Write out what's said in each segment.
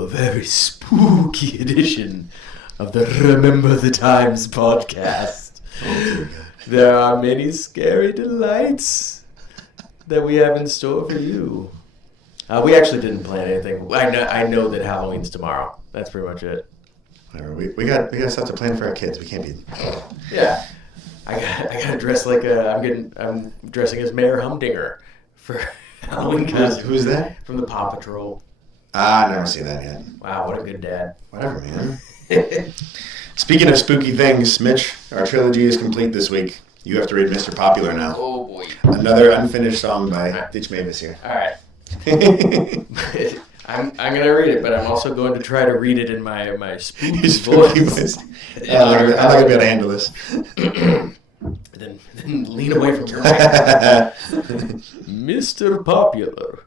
to a very spooky edition of the Remember the Times podcast. There are many scary delights that we have in store for you. We actually didn't plan anything. I know that Halloween's tomorrow. That's pretty much it. Whatever. We got stuff to plan for our kids. We can't be. Yeah, I gotta dress like I'm dressing as Mayor Humdinger for Halloween costume. Who's that? From the Paw Patrol. I've never seen that yet. Wow, what a good dad. Whatever, man. Speaking of spooky things, Mitch, our trilogy is complete this week. You have to read Mr. Popular now. Oh boy. Another unfinished song by Ditch Mavis here. All right. I'm gonna read it, but I'm also going to try to read it in my spooky voice. I'm not gonna be able to handle this. then lean away from your mic. Mr. Popular.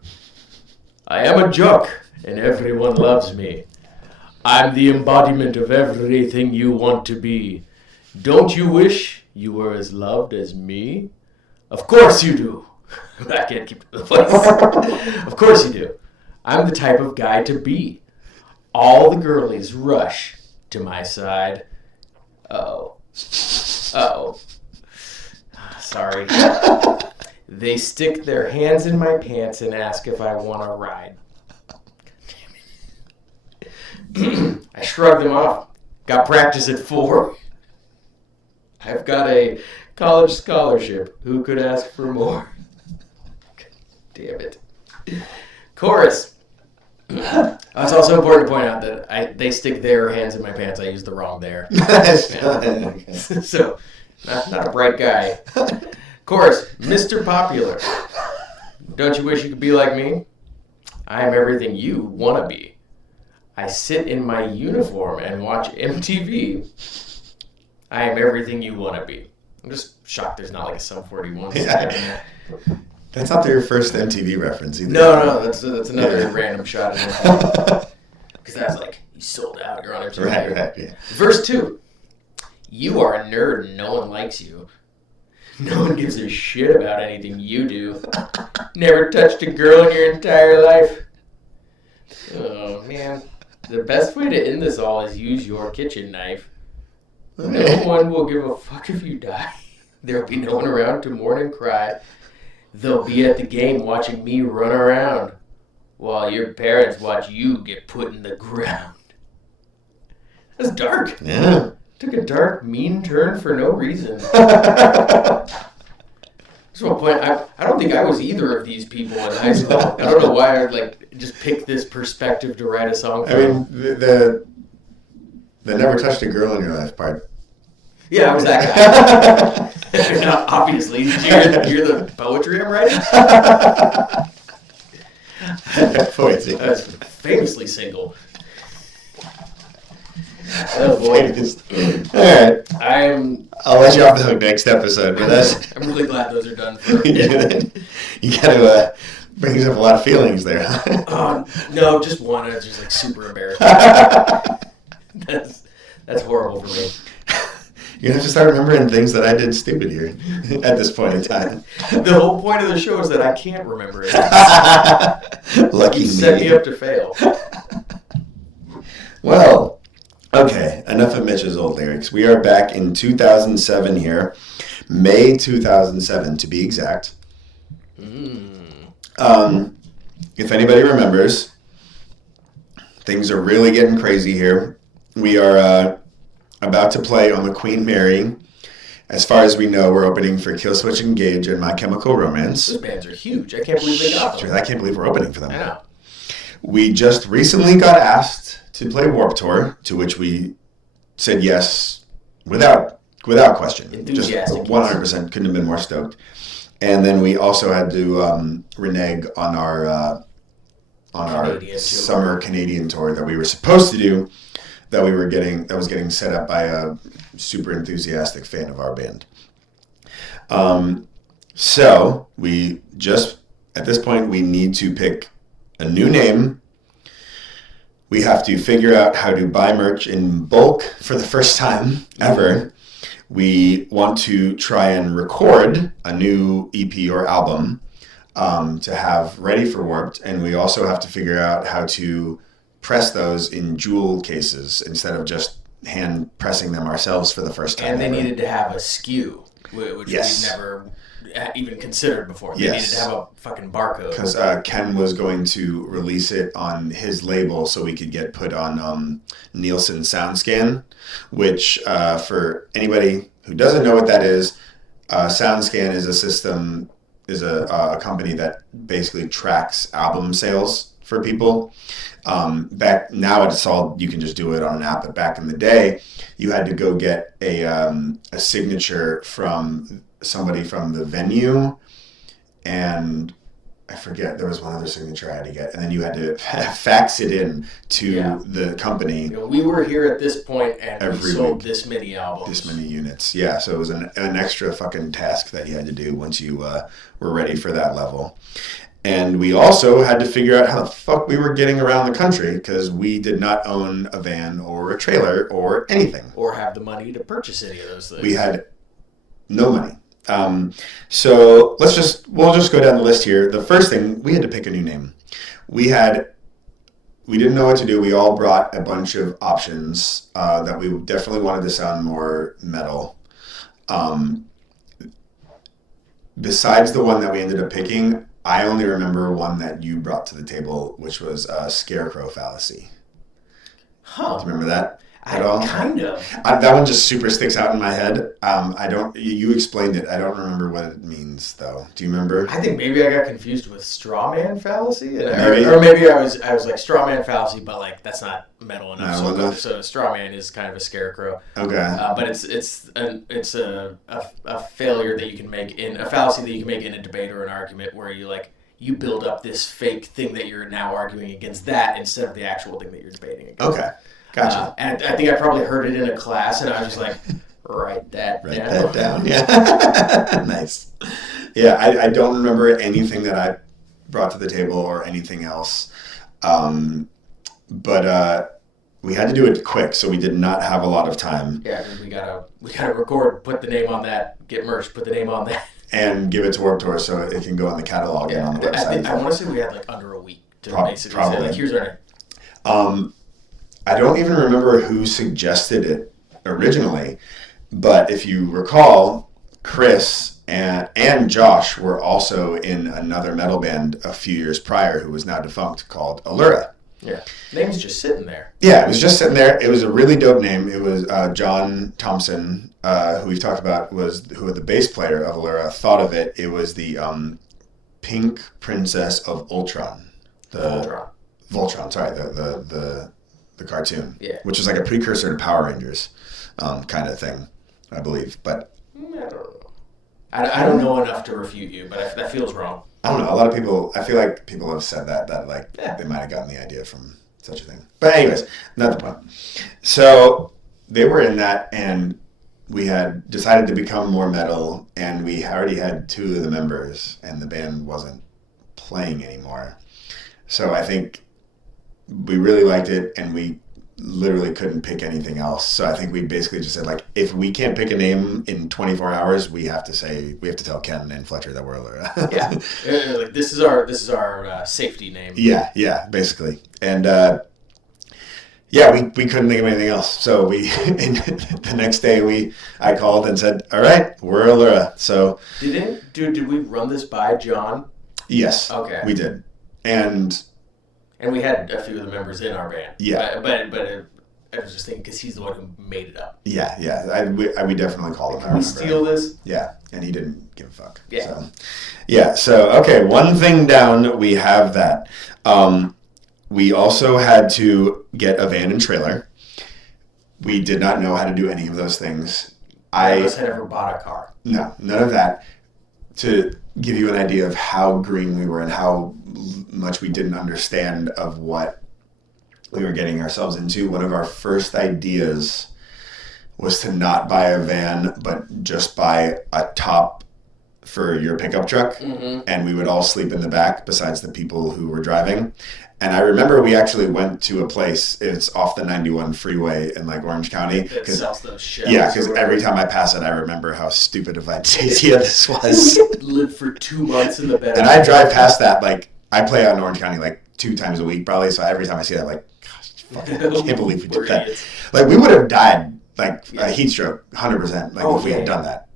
I am a jock, and everyone loves me. I'm the embodiment of everything you want to be. Don't you wish you were as loved as me? Of course you do. I can't keep the voice. Of course you do. I'm the type of guy to be. All the girlies rush to my side. Uh-oh. Sorry. They stick their hands in my pants and ask if I want to ride. I shrugged them off. Got practice at 4. I've got a college scholarship. Who could ask for more? Damn it. Chorus. It's also important to point out that they stick their hands in my pants. I used the wrong there. So, not a bright guy. Chorus. Mr. Popular. Don't you wish you could be like me? I am everything you want to be. I sit in my uniform and watch MTV. I am everything you want to be. I'm just shocked there's not like a Sum 41. Yeah. That's not their first MTV reference either. No, that's another random shot. Because that's like, you sold out, you're on MTV. Right, yeah. Verse 2. You are a nerd and no one likes you. No one gives a shit about anything you do. Never touched a girl in your entire life. Oh, man. The best way to end this all is use your kitchen knife. No one will give a fuck if you die. There'll be no one around to mourn and cry. They'll be at the game watching me run around while your parents watch you get put in the ground. That's dark. Yeah. Took a dark, mean turn for no reason. At one point, I don't think I was either of these people in high school. I don't know why I would just pick this perspective to write a song for. I mean, the never touched a girl in your life part. Yeah, I was that guy. No, obviously. Did you hear the poetry I'm writing? Poetry. I was famously single. Oh boy. Alright. I'll let you off the hook next episode, but I'm really glad those are done for. You gotta brings up a lot of feelings there. No, just one. It's just super embarrassing. That's horrible for me. You have to start remembering things that I did stupid here at this point in time. The whole point of the show is that I can't remember it. Lucky you me. set me up to fail. Well, okay, enough of Mitch's old lyrics. We are back in 2007 here. May 2007, to be exact. If anybody remembers, things are really getting crazy here. We are about to play on the Queen Mary. As far as we know, we're opening for Killswitch Engage and My Chemical Romance. Those bands are huge. I can't believe they got them. I can't believe we're opening for them. I know. We just recently got asked to play Warped Tour, to which we said yes without question. Just 100% couldn't have been more stoked. And then we also had to renege on our summer Canadian tour that we were supposed to do, that was getting set up by a super enthusiastic fan of our band. So we just, at this point, we need to pick a new name. We have to figure out how to buy merch in bulk for the first time ever. We want to try and record a new EP or album to have ready for Warped, and we also have to figure out how to press those in jewel cases instead of just hand pressing them ourselves for the first time. And they needed to have a SKU, which we'd never even considered before. They needed to have a fucking barcode. Because Ken was going to release it on his label so we could get put on Nielsen SoundScan, which for anybody who doesn't know what that is, SoundScan is a system, is a company that basically tracks album sales for people. Back now it's all, you can just do it on an app, but back in the day you had to go get a signature from somebody from the venue, and I forget, there was one other signature I had to get, and then you had to fax it in to the company. We were here at this point and we sold this many albums. This many units. Yeah, so it was an extra fucking task that you had to do once you were ready for that level. And we also had to figure out how the fuck we were getting around the country, because we did not own a van or a trailer or anything. Or have the money to purchase any of those things. We had no money. So we'll just go down the list here. The first thing, we had to pick a new name. We didn't know what to do. We all brought a bunch of options that we definitely wanted to sound more metal. Besides the one that we ended up picking, I only remember one that you brought to the table, which was Scarecrow Fallacy. Huh. Do you remember that at all? Kind of. That one just super sticks out in my head. You explained it. I don't remember what it means, though. Do you remember? I think maybe I got confused with straw man fallacy. Maybe. Or maybe I was like straw man fallacy, but like that's not metal enough. So straw man is kind of a scarecrow. Okay. But it's a failure that you can make a fallacy that you can make in a debate or an argument where you build up this fake thing that you're now arguing against that instead of the actual thing that you're debating against. Okay. Gotcha. And I think I probably heard it in a class, and I was just like, write that down. Yeah. Nice. Yeah, I don't remember anything that I brought to the table or anything else. But we had to do it quick, so we did not have a lot of time. Yeah, we gotta record, put the name on that, get merch, put the name on that. And give it to Warped Tour so it can go on the catalog and on the website. I want to say we had under a week to basically say, here's our name. I don't even remember who suggested it originally, but if you recall, Chris and Josh were also in another metal band a few years prior who was now defunct called Allura. Yeah. Name's just sitting there. Yeah, it was just sitting there. It was a really dope name. It was John Thompson, who we've talked about, who was the bass player of Allura, thought of it. It was the Pink Princess of Ultron. Voltron, sorry, the cartoon, which is like a precursor to Power Rangers kind of thing, I believe. But I don't know. I don't know enough to refute you, but that feels wrong. I don't know. A lot of people, I feel like people have said that they might have gotten the idea from such a thing. But anyways, not the point. So they were in that, and we had decided to become more metal, and we already had 2 of the members, and the band wasn't playing anymore. So I think we really liked it, and we literally couldn't pick anything else. So I think we basically just said, if we can't pick a name in 24 hours, we have to tell Ken and Fletcher that we're Allura. Yeah. This is our safety name. Yeah, basically. And we couldn't think of anything else. So the next day I called and said, all right, we're Allura. So did we run this by John? Yes. Okay. We did. And we had a few of the members in our band. Yeah. But I was just thinking because he's the one who made it up. Yeah. We definitely called him. Can we steal this? Yeah. And he didn't give a fuck. Yeah. So okay, one thing down, we have that. We also had to get a van and trailer. We did not know how to do any of those things. None of us had ever bought a car. No, none of that. To give you an idea of how green we were and how much we didn't understand of what we were getting ourselves into, one of our first ideas was to not buy a van, but just buy a top for your pickup truck, and we would all sleep in the back besides the people who were driving. And I remember we actually went to a place, it's off the 91 freeway in Orange County. It sells those shells. Yeah, because every time I pass it, I remember how stupid of an idea this was. Lived for 2 months in the bed. And I drive past that, I play out in Orange County 2 times a week probably. So every time I see that, I'm like, gosh, fucking, I can't believe we We're did that. idiots. Like, we would have died, like, a heat stroke, 100%, like, if we had done that.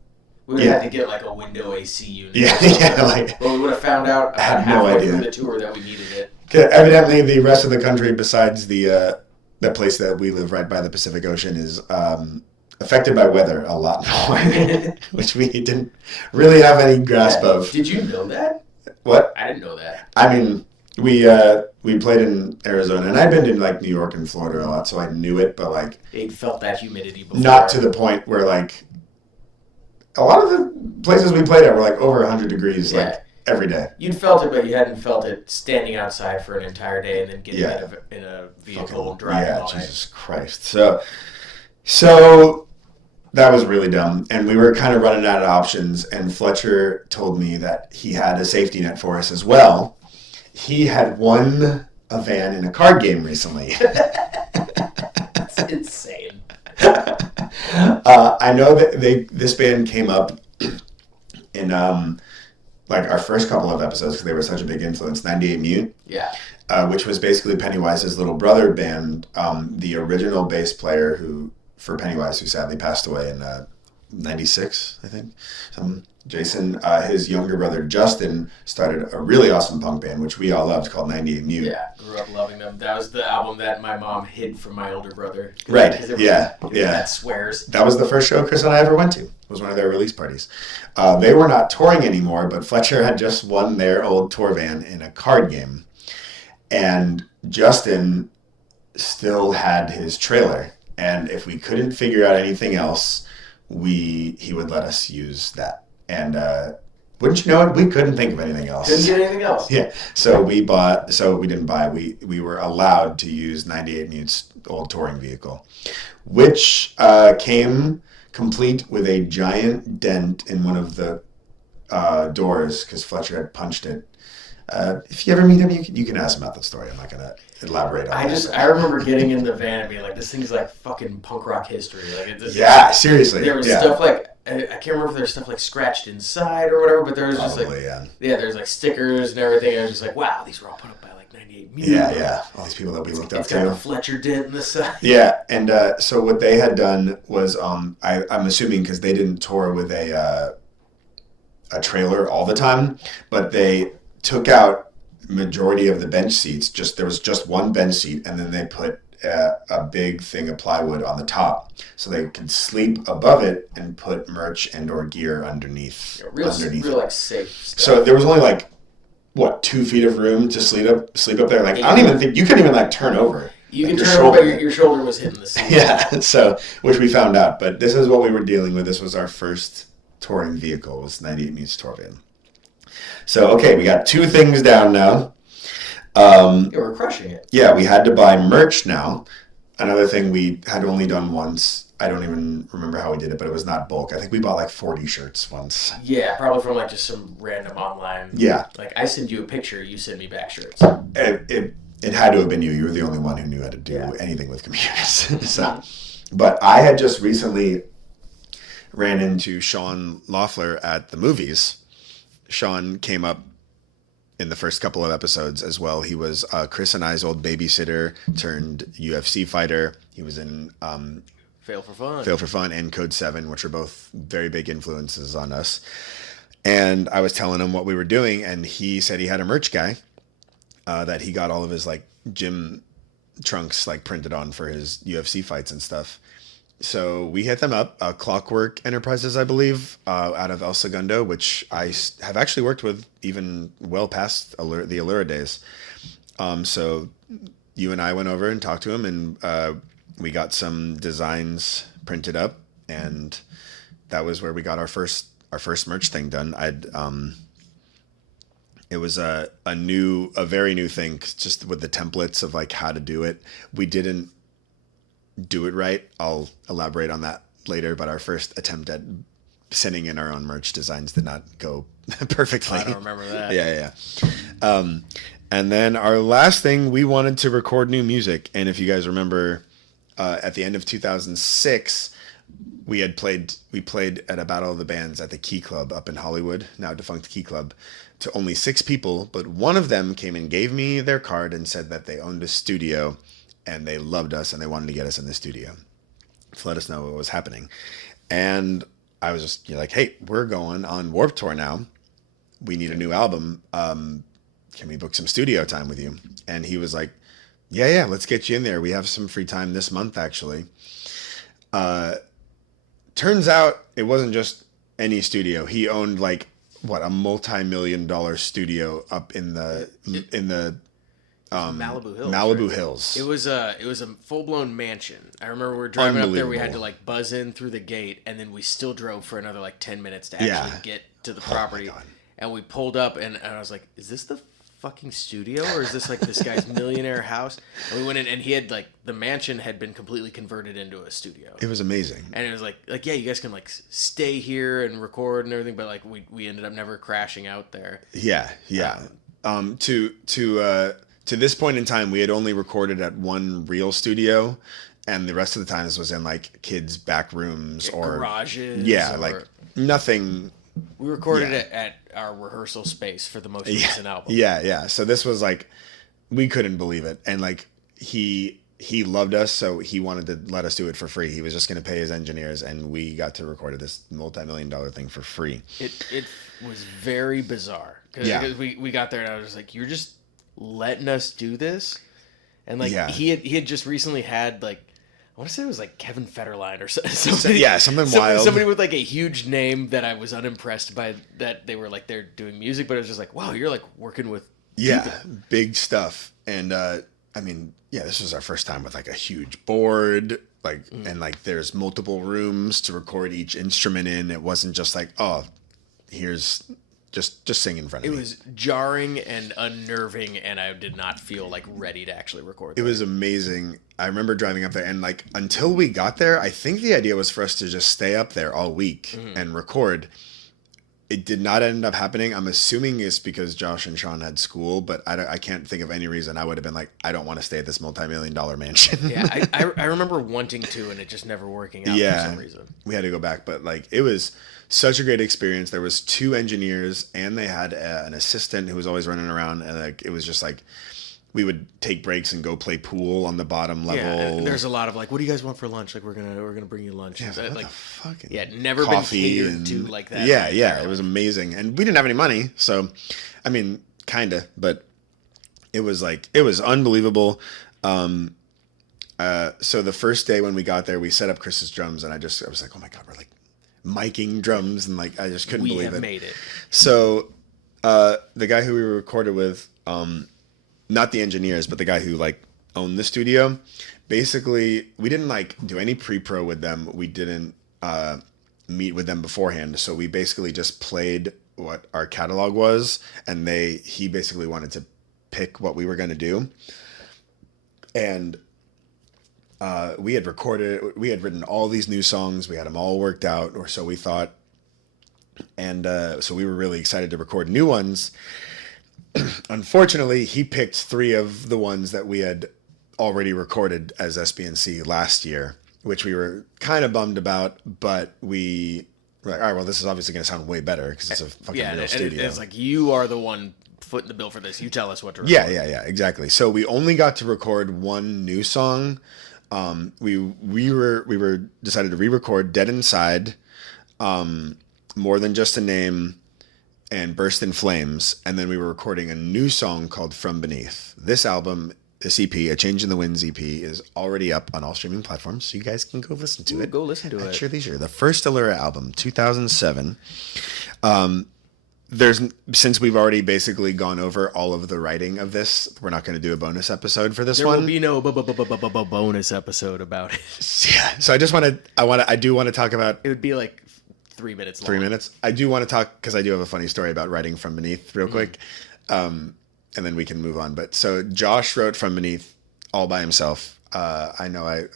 We would have had to get like a window AC unit. Yeah, like. But we would have found out about halfway through the tour that we needed it. Evidently, the rest of the country, besides the place that we live right by the Pacific Ocean, is affected by weather a lot more, which we didn't really have any grasp of. Did you know that? What? I didn't know that. I mean, we played in Arizona, and I'd been to like New York and Florida a lot, so I knew it, but like it felt that humidity before. Not to the point where like a lot of the places we played at were like over 100 degrees, like every day. You'd felt it, but you hadn't felt it standing outside for an entire day and then getting in a vehicle and driving all night. Jesus Christ. So that was really dumb, and we were kind of running out of options, and Fletcher told me that he had a safety net for us as well. He had won a van in a card game recently. That's insane. I know that this band came up in like our first couple of episodes because they were such a big influence. 98 Mute, which was basically Pennywise's little brother band. The original bass player for Pennywise, who sadly passed away in 96, I think. Jason, his younger brother Justin, started a really awesome punk band, which we all loved, called 98 Mute. Yeah, grew up loving them. That was the album that my mom hid from my older brother. Right, yeah. That swears. That was the first show Chris and I ever went to. It was one of their release parties. They were not touring anymore, but Fletcher had just won their old tour van in a card game. And Justin still had his trailer. And if we couldn't figure out anything else, he would let us use that. And wouldn't you know it, we couldn't think of anything else. Couldn't get anything else. Yeah. So we didn't buy. We were allowed to use 98 Mute's old touring vehicle, which came complete with a giant dent in one of the doors because Fletcher had punched it. If you ever meet him, you can ask him about that story. I'm not going to elaborate on that. I remember getting in the van and being like, this thing's like fucking punk rock history. Like, seriously. There was stuff like, I can't remember if there's stuff like scratched inside or whatever, but there was just like, there's like stickers and everything. And I was just like, wow, these were all put up by like 98 Mute. Yeah. All these people that we looked up It's to. got the Fletcher dent in the side. Yeah, and so what they had done was, I'm assuming because they didn't tour with a trailer all the time, but they took out majority of the bench seats. There was just one bench seat, and then they put a big thing of plywood on the top, so they could sleep above it and put merch and or gear underneath. Real like safe stuff. So there was only like 2 feet of room to sleep up there. Like I don't even think you couldn't even like turn over. You can turn over, but your shoulder was hitting the seat. Yeah, so which we found out, but this is what we were dealing with. This was our first touring vehicle. Was 98 Mute's tour van. So okay, we got 2 things down now. We're crushing it. Yeah, we had to buy merch now. Another thing we had only done once. I don't even remember how we did it, but it was not bulk. I think we bought like 40 shirts once. Yeah, probably from like just some random online. Yeah. Like I send you a picture, you send me back shirts. It had to have been you. You were the only one who knew how to do anything with computers. But I had just recently ran into Sean Loeffler at the movies. Sean came up in the first couple of episodes as well. He was Chris and I's old babysitter turned UFC fighter. He was in Fail for Fun and Code 7, which are both very big influences on us. And I was telling him what we were doing, and he said he had a merch guy that he got all of his like gym trunks like printed on for his UFC fights and stuff. So we hit them up, Clockwork Enterprises, I believe, out of El Segundo, which I have actually worked with even well past the Allura days. So you and I went over and talked to him, and we got some designs printed up, and that was where we got our first merch thing done. It was a very new thing, just with the templates of like how to do it. We didn't do it right. I'll elaborate on that later, but our first attempt at sending in our own merch designs did not go perfectly. I don't remember that. Yeah. And then our last thing, we wanted to record new music. And if you guys remember, at the end of 2006, we played at a Battle of the Bands at the Key Club up in Hollywood, now defunct Key Club, to only 6 people, but one of them came and gave me their card and said that they owned a studio and they loved us and they wanted to get us in the studio to let us know what was happening. And I was just like, hey, we're going on Warped Tour now. We need a new album. Can we book some studio time with you? And he was like, yeah, let's get you in there. We have some free time this month, actually. Turns out it wasn't just any studio. He owned like a multi-million-dollar studio up in the Malibu Hills. Malibu right? Hills. It was a full-blown mansion. I remember we were driving up there. We had to like buzz in through the gate, and then we still drove for another like 10 minutes to actually get to the property. And we pulled up, and I was like, "Is this the fucking studio, or is this like this guy's millionaire house?" And we went in, and he had like the mansion had been completely converted into a studio. It was amazing, and it was like yeah, you guys can like stay here and record and everything, but like we ended up never crashing out there. Yeah. To this point in time, we had only recorded at one real studio, and the rest of the times was in like kids' back rooms or garages. Yeah, like nothing. We recorded it at our rehearsal space for the most recent album. Yeah. So this was like, we couldn't believe it. And like, he loved us, so he wanted to let us do it for free. He was just going to pay his engineers, and we got to record this multi-million-dollar thing for free. It was very bizarre. Because we got there, and I was like, you're just letting us do this? And like, he had just recently had like, I want to say it was like Kevin Federline or something. Yeah, something wild. Somebody with like a huge name that I was unimpressed by, that they were like, they're doing music, but it was just like, wow, you're like working with people. Big stuff. And I mean, this was our first time with like a huge board, like, and like there's multiple rooms to record each instrument in. It wasn't just like, oh, here's just sing in front of me. It was jarring and unnerving, and I did not feel like ready to actually record. It was amazing. I remember driving up there, and like until we got there, I think the idea was for us to just stay up there all week and record. It did not end up happening. I'm assuming it's because Josh and Sean had school, but I can't think of any reason I would have been like, I don't want to stay at this multi-million-dollar mansion. Yeah, I remember wanting to, and it just never working out for some reason. We had to go back, but like it was such a great experience. There was 2 engineers, and they had an assistant who was always running around, and like it was just like we would take breaks and go play pool on the bottom level. Yeah, there's a lot of like, what do you guys want for lunch? Like we're gonna bring you lunch. Yeah, like what the fucking never been catered to like that. Yeah, it was amazing, and we didn't have any money, so I mean, kinda, but it was unbelievable. So the first day when we got there, we set up Chris's drums, and I was like, oh my god, we're like miking drums, and like I just couldn't believe it. We have made it. So the guy who we recorded with, not the engineers, but the guy who like owned the studio, basically we didn't like do any pre-pro with them. We didn't meet with them beforehand, so we basically just played what our catalog was, and he basically wanted to pick what we were going to do. And we had written all these new songs. We had them all worked out, or so we thought. And so we were really excited to record new ones. Unfortunately, he picked 3 of the ones that we had already recorded as SBNC last year, which we were kind of bummed about, but we were like, all right, well, this is obviously going to sound way better because it's a fucking real studio. It's like, you are the one footing the bill for this. You tell us what to record. Yeah, exactly. So we only got to record one new song. We were decided to re-record Dead Inside, More Than Just a Name, and Burst in Flames, and then we were recording a new song called From Beneath. This album, this EP, A Change in the Winds EP, is already up on all streaming platforms, so you guys can go listen to it. Go listen to it. At your leisure. The first Allura album, 2007. Since we've already basically gone over all of the writing of this, we're not going to do a bonus episode for this one. There will be no bonus episode about it. Yeah. So I do want to talk about. It would be like 3 minutes long. 3 minutes. I do want to talk because I do have a funny story about writing From Beneath real quick, and then we can move on. But so Josh wrote From Beneath all by himself. I know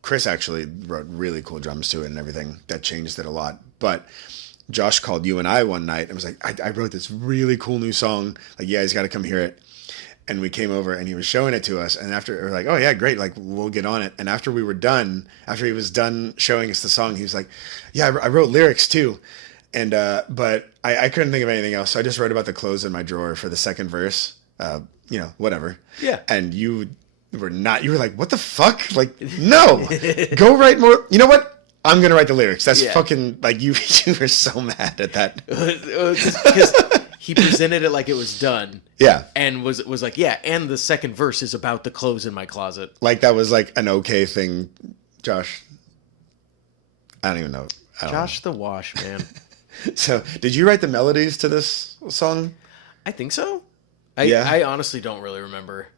Chris actually wrote really cool drums to it and everything. That changed it a lot. But Josh called you and I one night and was like, I wrote this really cool new song. Like, yeah, he's got to come hear it. and we came over and he was showing it to us. And after we were like, oh yeah, great. Like we'll get on it. And after we were done, after he was done showing us the song, he was like, yeah, I wrote lyrics too. And, but I couldn't think of anything else. So I just wrote about the clothes in my drawer for the second verse, whatever. Yeah. And you were like, what the fuck? Like, no, go write more. You know what? I'm going to write the lyrics. That's fucking like you were so mad at that. Because he presented it like it was done. Yeah. And was like, yeah, and the second verse is about the clothes in my closet. Like that was like an okay thing, Josh. I don't even know. Josh the Wash, man. So, did you write the melodies to this song? I think so. Yeah. I honestly don't really remember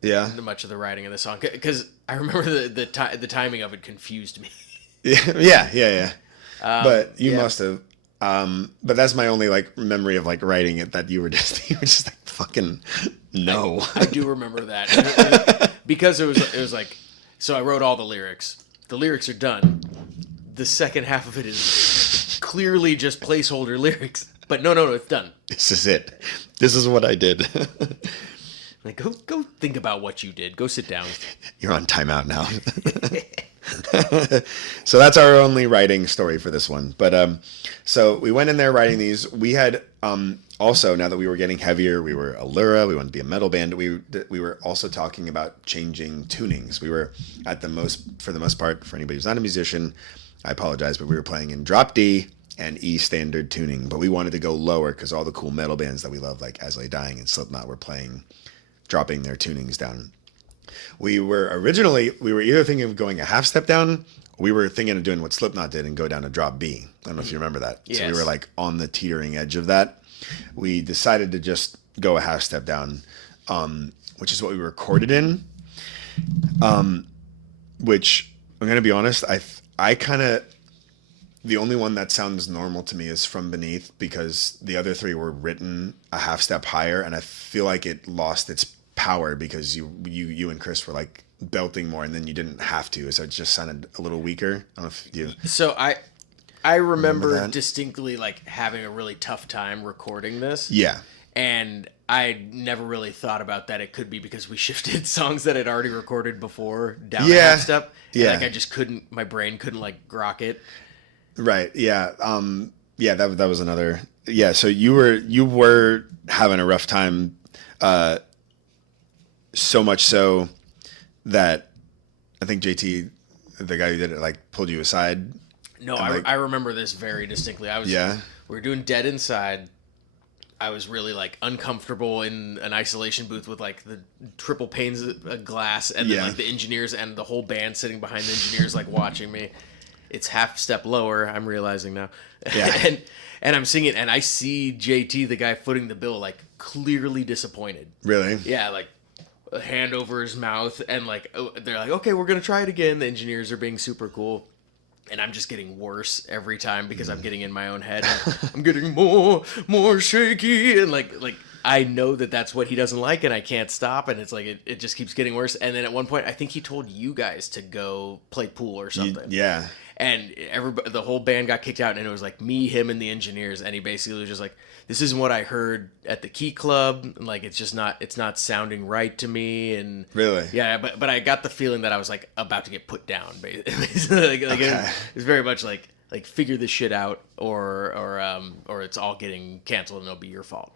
much of the writing of the song because I remember the timing of it confused me. Yeah. But you must have. But that's my only like memory of like writing it, that you were just like fucking no. I do remember that because it was like, so I wrote all the lyrics. The lyrics are done. The second half of it is clearly just placeholder lyrics. But no, it's done. This is it. This is what I did. Like go think about what you did. Go sit down. You're on timeout now. So that's our only writing story for this one. But so we went in there writing these. We had also, now that we were getting heavier, we were Allura, we wanted to be a metal band. We were also talking about changing tunings. We were for the most part, for anybody who's not a musician, I apologize, but we were playing in drop D and E standard tuning. But we wanted to go lower because all the cool metal bands that we love, like As Lay Dying and Slipknot, were dropping their tunings down. We were either thinking of going a half step down, or we were thinking of doing what Slipknot did and go down to drop B. I don't know if you remember that. Yes. So we were like on the teetering edge of that. We decided to just go a half step down, which is what we recorded in. Which I'm going to be honest, I kind of, the only one that sounds normal to me is From Beneath, because the other three were written a half step higher, and I feel like it lost its power because you and Chris were like belting more, and then you didn't have to, so it just sounded a little weaker. I don't know if you. So I remember distinctly like having a really tough time recording this. Yeah. And I never really thought about that. It could be because we shifted songs that I'd already recorded before down a half step. And like I just couldn't, my brain couldn't like grok it. Right. Yeah. That was another. Yeah. So you were having a rough time, so much so that I think JT, the guy who did it, like pulled you aside. No, I remember this very distinctly. We were doing Dead Inside. I was really like uncomfortable in an isolation booth with like the triple panes of glass, and then like the engineers and the whole band sitting behind the engineers like watching me. It's half step lower, I'm realizing now. Yeah. and I'm singing, and I see JT, the guy footing the bill, like clearly disappointed. Really? Yeah, like a hand over his mouth, and like they're like, okay, we're gonna try it again. The engineers are being super cool. And I'm just getting worse every time because I'm getting in my own head. I'm getting more shaky, and like I know that that's what he doesn't like, and I can't stop. And it's like it just keeps getting worse. And then at one point, I think he told you guys to go play pool or something. Yeah. And the whole band got kicked out, and it was like me, him, and the engineers. And he basically was just like, "This isn't what I heard at the Key Club. Like it's not sounding right to me." And really, yeah. But I got the feeling that I was like about to get put down. Basically, okay. It was very much like figure this shit out, or it's all getting canceled, and it'll be your fault.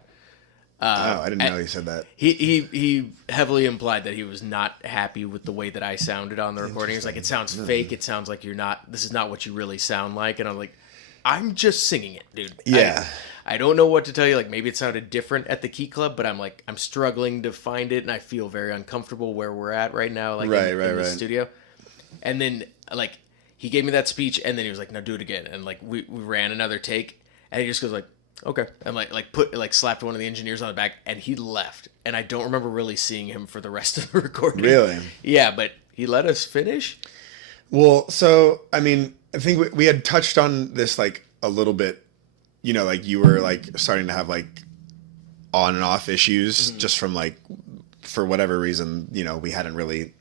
I didn't know he said that. He heavily implied that he was not happy with the way that I sounded on the recording. He was like, it sounds fake. It sounds like this is not what you really sound like. And I'm like, I'm just singing it, dude. Yeah. I don't know what to tell you. Like, maybe it sounded different at the Key Club, but I'm struggling to find it, and I feel very uncomfortable where we're at right now, like in the studio. And then, like, he gave me that speech, and then he was like, no, do it again. And, like, we ran another take, and he just goes, like, okay. And, slapped one of the engineers on the back, and he left. And I don't remember really seeing him for the rest of the recording. Really? Yeah, but he let us finish. Well, so, I mean, I think we had touched on this, like, a little bit. You know, like, you were, like, starting to have, like, on and off issues just from, like, for whatever reason, you know, we hadn't really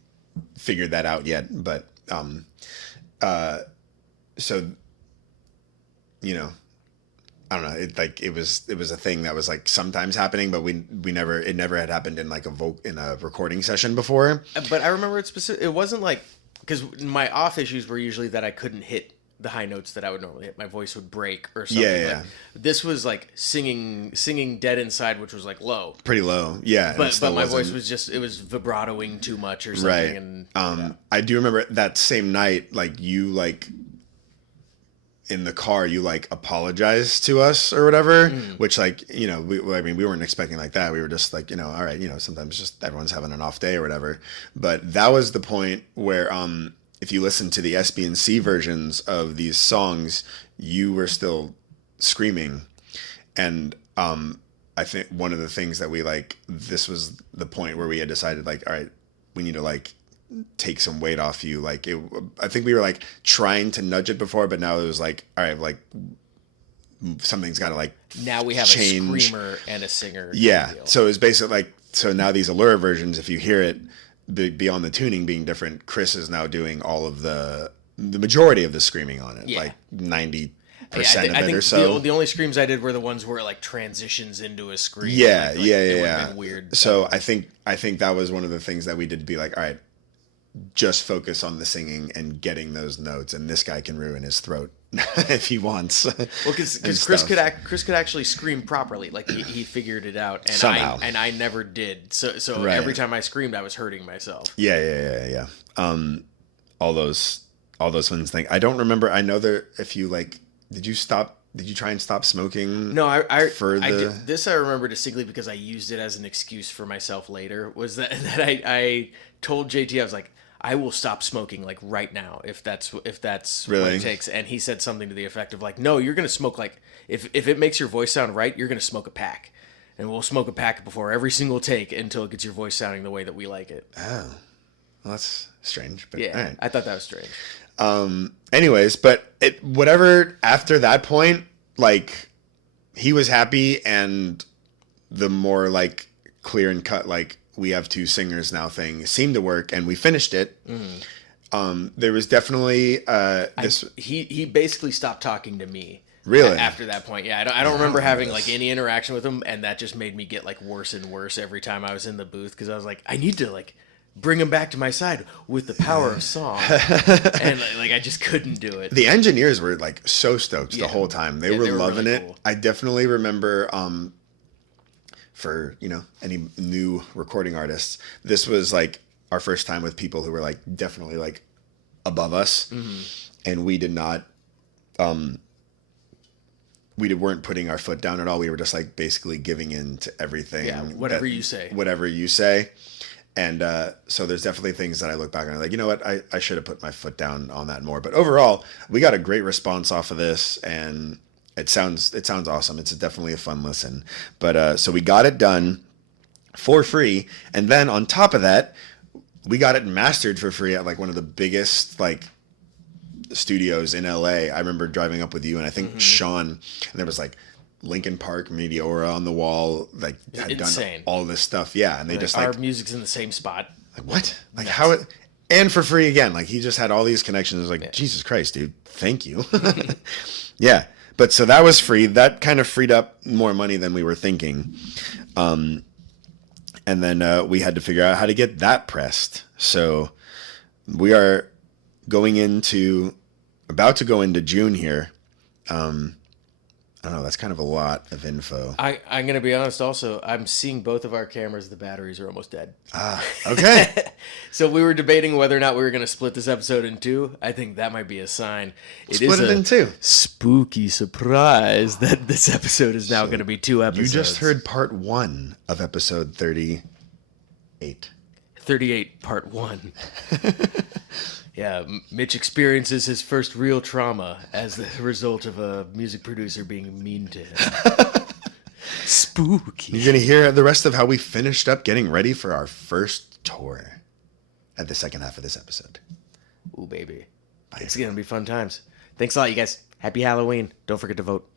figured that out yet. But, so, you know, I don't know. It was a thing that was like sometimes happening, but it never had happened in like in a recording session before. But I remember it wasn't like, because my off issues were usually that I couldn't hit the high notes that I would normally hit. My voice would break or something. Yeah. Like, this was like singing dead inside, which was like low. Pretty low. Yeah. But my voice was just, it was vibratoing too much or something. Right. And I do remember that same night, like you like in the car, you like apologized to us or whatever, which like, we weren't expecting like that. We were just like, all right, sometimes just everyone's having an off day or whatever. But that was the point where, if you listen to the SBNC versions of these songs, you were still screaming. And, I think one of the things that we like, this was the point where we had decided like, all right, we need to like take some weight off you. Like I think we were like trying to nudge it before, but now it was like, all right, like something's got to like now we have change. A screamer and a singer. Yeah. So it was basically like, so now these Allura versions, if you hear it beyond the tuning being different, Chris is now doing all of the majority of the screaming on it, like 90% of it or so. The only screams I did were the ones where it like transitions into a scream. Yeah. Yeah. Weird. So I think that was one of the things that we did to be like, all right, just focus on the singing and getting those notes, and this guy can ruin his throat if he wants. Well, because Chris could actually scream properly, like he figured it out, and somehow. I never did. So right. Every time I screamed, I was hurting myself. Yeah. All those fun things. I don't remember. I know that if you like, did you try and stop smoking? No, I did. This I remember distinctly because I used it as an excuse for myself later. Was that I told JT, I was like, I will stop smoking like right now if that's really what it takes. And he said something to the effect of like, no, you're gonna smoke like if it makes your voice sound right, you're gonna smoke a pack, and we'll smoke a pack before every single take until it gets your voice sounding the way that we like it. Oh, well, that's strange. But yeah, right. I thought that was strange. Anyways, but whatever after that point, like he was happy, and the more like clear and cut, like we have two singers now thing seemed to work, and we finished it. There was definitely he basically stopped talking to me. Really? After that point, yeah, I don't remember having like any interaction with him, and that just made me get like worse and worse every time I was in the booth, because I was like, I need to like bring him back to my side with the power of song, and like I just couldn't do it. The engineers were like so stoked the whole time. They were loving really it. Cool. I definitely remember for any new recording artists, this was like our first time with people who were like definitely like above us, and we did not weren't putting our foot down at all. We were just like basically giving in to everything. Yeah, whatever you say. And so there's definitely things that I look back and I'm like, you know what, I should have put my foot down on that more. But overall, we got a great response off of this, and it sounds awesome. It's definitely a fun listen. But so we got it done for free, and then on top of that, we got it mastered for free at like one of the biggest like studios in LA. I remember driving up with you and I think Sean, and there was like Linkin Park Meteora on the wall, like had insane. Done all this stuff. Yeah, and they just like our music's in the same spot. Like what? Like how it, and for free again. Like he just had all these connections. Like Jesus Christ, dude, thank you. Yeah. But so that was free. That kind of freed up more money than we were thinking. And then we had to figure out how to get that pressed. So we are about to go into June here. I don't know. That's kind of a lot of info. I'm going to be honest also. I'm seeing both of our cameras. The batteries are almost dead. Ah, okay. So we were debating whether or not we were going to split this episode in two. I think that might be a sign. Split it in two. Spooky surprise that this episode is now going to be two episodes. You just heard part 1 of episode 38. 38, part 1. Yeah, Mitch experiences his first real trauma as the result of a music producer being mean to him. Spooky. You're going to hear the rest of how we finished up getting ready for our first tour at the second half of this episode. Ooh, baby. It's going to be fun times. Thanks a lot, you guys. Happy Halloween. Don't forget to vote.